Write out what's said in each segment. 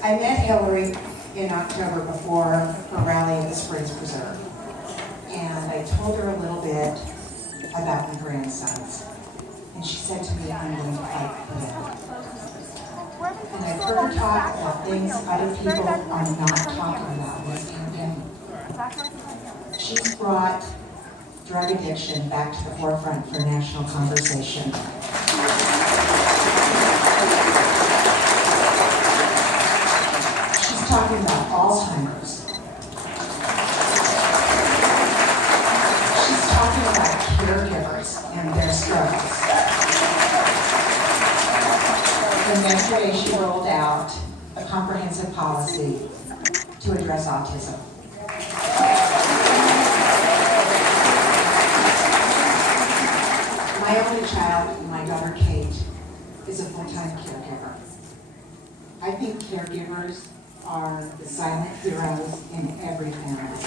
I met Hillary in October before her rally at the Springs Preserve. And I told her a little bit about my grandsons. And she said to me, I'm going to fight for them. And I've heard her talk about things other people are not talking about in this campaign. She's brought drug addiction back to the forefront for national conversation. She's talking about Alzheimer's. She's talking about caregivers and their struggles. And yesterday she rolled out a comprehensive policy to address autism. My only child, my daughter Kate, is a full-time caregiver. I think caregivers are the silent heroes in every family.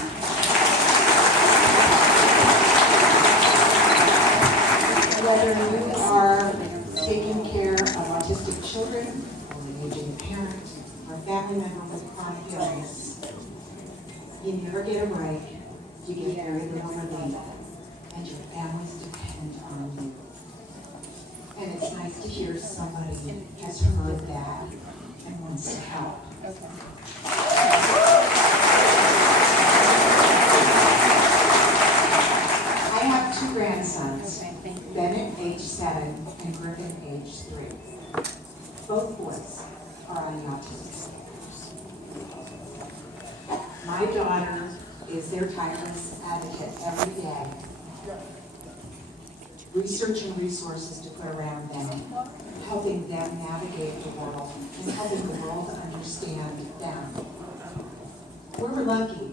Whether you are taking care of autistic children, or an aging parent, or a family member with chronic illness, you never get a break, you get very little relief, and your families depend on you. And it's nice to hear somebody has heard that and wants to help. I have two grandsons, Bennett, age 7, and Griffin, age 3. Both boys are on the autism spectrum. My daughter is their tireless advocate every day, researching resources to put around them, helping them navigate the world, and helping the world understand them. We're lucky.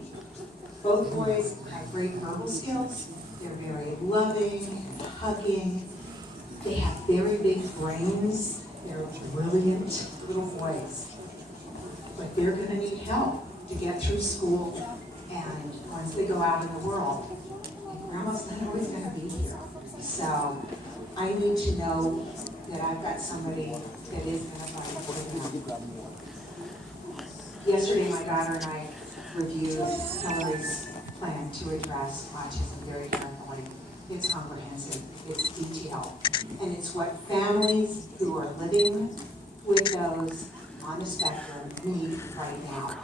Both boys have great verbal skills. They're very loving and hugging. They have very big brains. They're brilliant little boys. But they're going to need help to get through school, and once they go out in the world, Grandma's not always going to be here. So I need to know that I've got somebody that is going to fight for them. Yesterday, my daughter and I reviewed Hillary's plan to address autism very carefully. It's comprehensive, it's detailed, and it's what families who are living with those on the spectrum need right now.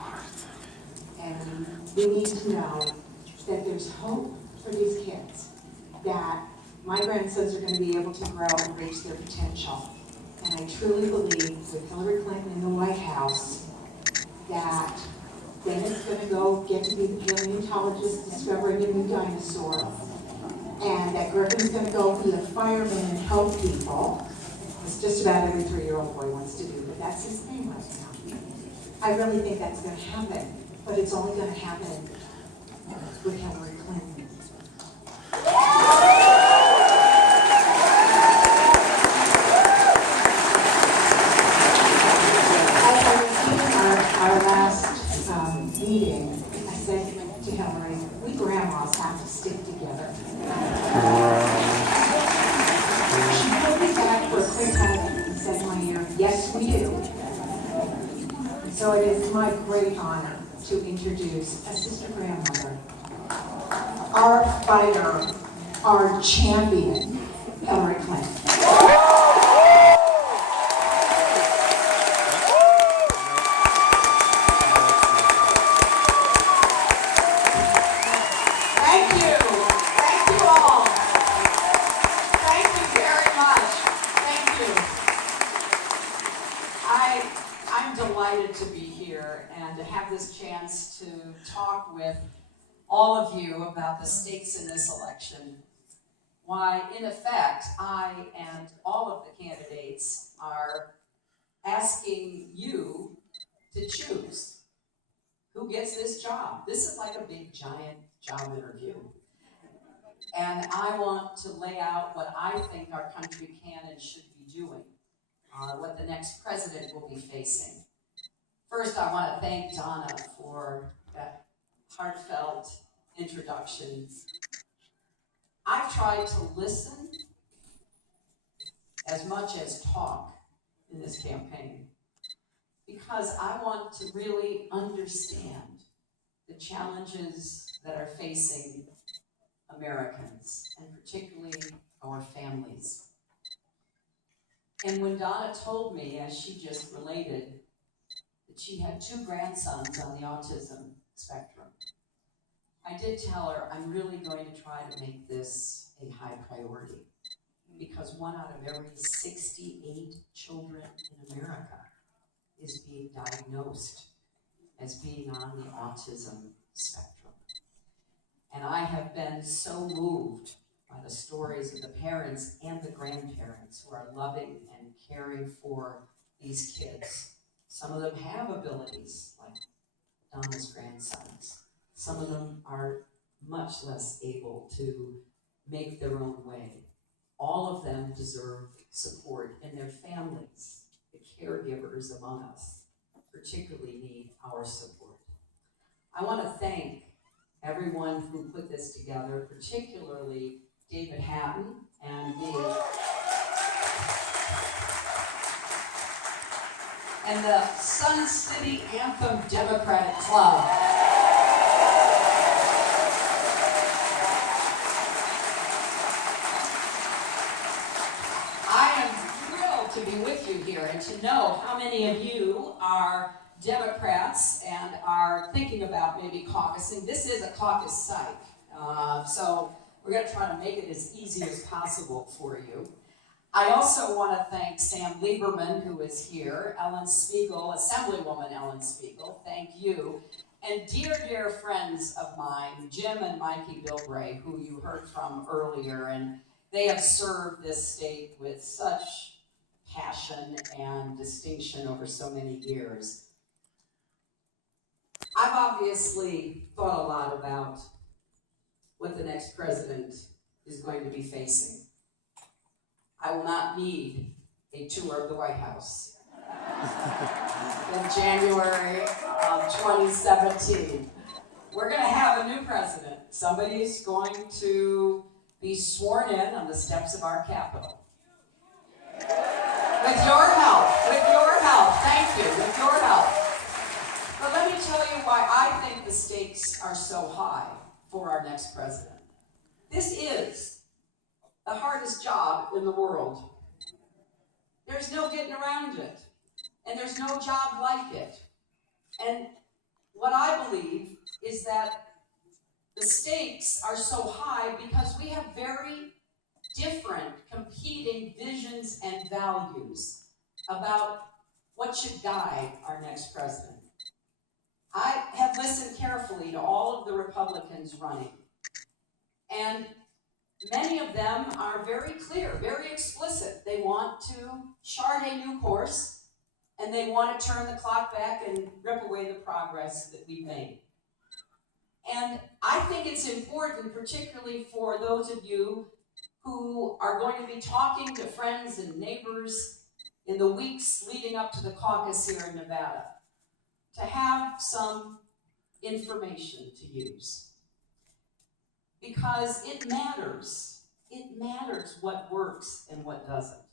And we need to know that there's hope for these kids, that my grandsons are going to be able to grow and reach their potential. And I truly believe with Hillary Clinton in the White House that Bennett's going to go get to be the paleontologist discovering a new dinosaur, and that Griffin's going to go be a fireman and help people. It's just about every 3-year-old boy wants to do, but that's his thing right now. I really think that's going to happen, but it's only going to happen with Hillary Clinton. Our last meeting, I said to Hillary, we grandmas have to stick together. She pulled me back for a quick hug and said in my ear, yes, we do. So it is my great honor to introduce a sister grandmother, our fighter, our champion, Hillary Clinton. To be here and to have this chance to talk with all of you about the stakes in this election. Why, in effect, I and all of the candidates are asking you to choose who gets this job. This is like a big, giant job interview. And I want to lay out what I think our country can and should be doing, what the next president will be facing. First, I want to thank Donna for that heartfelt introduction. I've tried to listen as much as talk in this campaign, because I want to really understand the challenges that are facing Americans, and particularly our families. And when Donna told me, as she just related, that she had 2 grandsons on the autism spectrum, I did tell her I'm really going to try to make this a high priority, because 1 out of every 68 children in America is being diagnosed as being on the autism spectrum. And I have been so moved by the stories of the parents and the grandparents who are loving and caring for these kids. Some of them have abilities, like Donna's grandsons. Some of them are much less able to make their own way. All of them deserve support, and their families, the caregivers among us, particularly need our support. I want to thank everyone who put this together, particularly David Hatton and the Sun City Anthem Democratic Club. I am thrilled to be with you here and to know how many of you are Democrats and are thinking about maybe caucusing. This is a caucus site, so we're going to try to make it as easy as possible for you. I also want to thank Sam Lieberman, who is here, Ellen Spiegel, Assemblywoman Ellen Spiegel, thank you, and dear, dear friends of mine, Jim and Mikey Bilbray, who you heard from earlier, and they have served this state with such passion and distinction over so many years. I've obviously thought a lot about what the next president is going to be facing. I will not need a tour of the White House in January of 2017. We're going to have a new president. Somebody's going to be sworn in on the steps of our Capitol. With your help, thank you, with your help. But let me tell you why I think the stakes are so high for our next president. This is the hardest job in the world. There's no getting around it, and there's no job like it. And what I believe is that the stakes are so high because we have very different competing visions and values about what should guide our next president. I have listened carefully to all of the Republicans running, and many of them are very clear, very explicit. They want to chart a new course, and they want to turn the clock back and rip away the progress that we've made. And I think it's important, particularly for those of you who are going to be talking to friends and neighbors in the weeks leading up to the caucus here in Nevada, to have some information to use. Because it matters. It matters what works and what doesn't.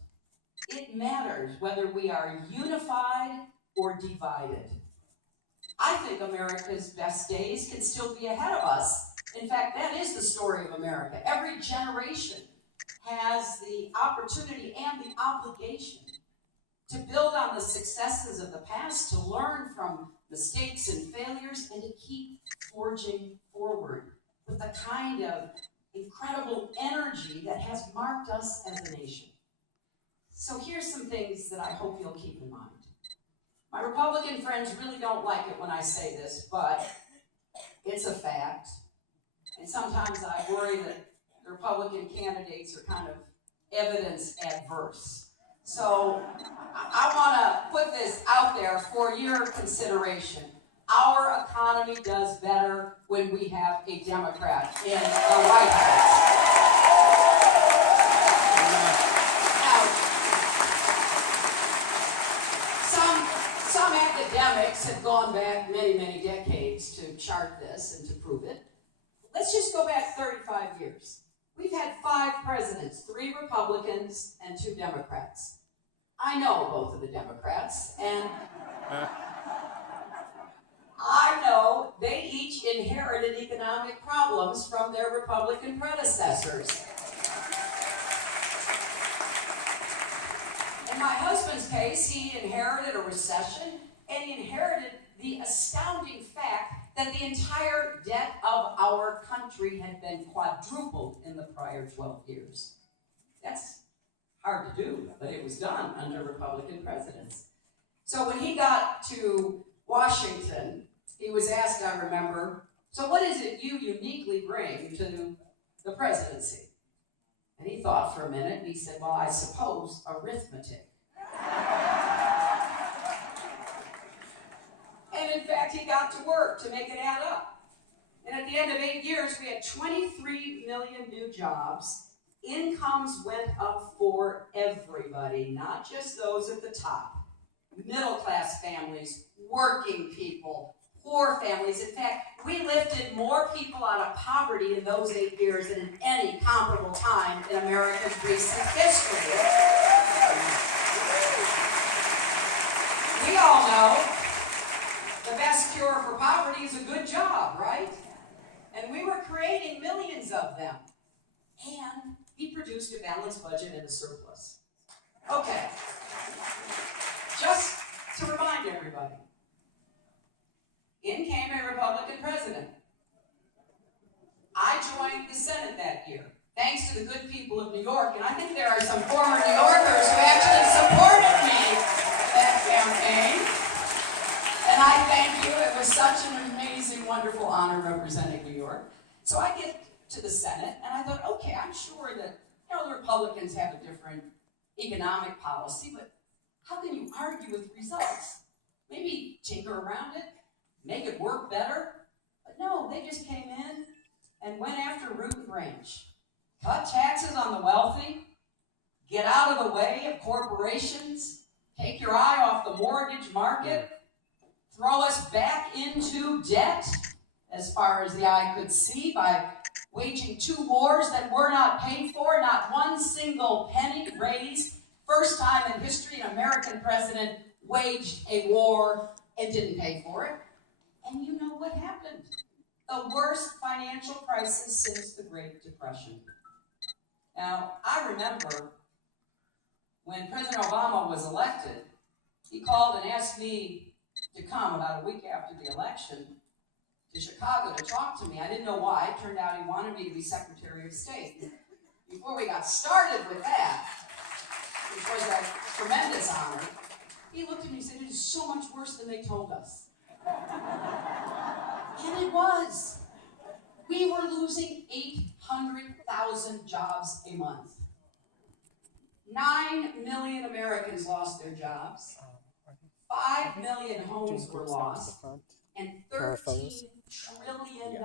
It matters whether we are unified or divided. I think America's best days can still be ahead of us. In fact, that is the story of America. Every generation has the opportunity and the obligation to build on the successes of the past, to learn from mistakes and failures, and to keep forging forward with the kind of incredible energy that has marked us as a nation. So here's some things that I hope you'll keep in mind. My Republican friends really don't like it when I say this, but it's a fact. And sometimes I worry that the Republican candidates are kind of evidence adverse. So I want to put this out there for your consideration. Our economy does better when we have a Democrat in the White House. Some academics have gone back many, many decades to chart this and to prove it. Let's just go back 35 years. We've had 5 presidents, 3 Republicans and 2 Democrats. I know both of the Democrats, and Republican predecessors. In my husband's case, he inherited a recession, and he inherited the astounding fact that the entire debt of our country had been quadrupled in the prior 12 years. That's hard to do, but it was done under Republican presidents. So when he got to Washington, he was asked, I remember, so what is it you uniquely bring to the presidency? And he thought for a minute, and he said, well, I suppose arithmetic. And in fact, he got to work to make it add up. And at the end of 8 years, we had 23 million new jobs. Incomes went up for everybody, not just those at the top. Middle-class families, working people, poor families. In fact, we lifted more people out of poverty in those 8 years than in any comparable time in America's recent history. We all know the best cure for poverty is a good job, right? And we were creating millions of them. And he produced a balanced budget and a surplus. Okay. Just to remind everybody, in came a Republican president. I joined the Senate that year, thanks to the good people of New York, and I think there are some former New Yorkers who actually supported me in that campaign. And I thank you. It was such an amazing, wonderful honor representing New York. So I get to the Senate, and I thought, okay, I'm sure that the Republicans have a different economic policy, but how can you argue with results? Maybe tinker around it, make it work better. But no, they just came in and went after root and branch. Cut taxes on the wealthy, get out of the way of corporations, take your eye off the mortgage market, throw us back into debt as far as the eye could see by waging 2 wars that were not paid for, not one single penny raised. First time in history an American president waged a war and didn't pay for it. And you know what happened? The worst financial crisis since the Great Depression. Now, I remember when President Obama was elected, he called and asked me to come about a week after the election to Chicago to talk to me. I didn't know why. It turned out he wanted me to be Secretary of State. Before we got started with that, which was a tremendous honor, he looked at me and said, it is so much worse than they told us. And it was. We were losing 800,000 jobs a month. 9 million Americans lost their jobs. 5 million homes were lost. And $13 trillion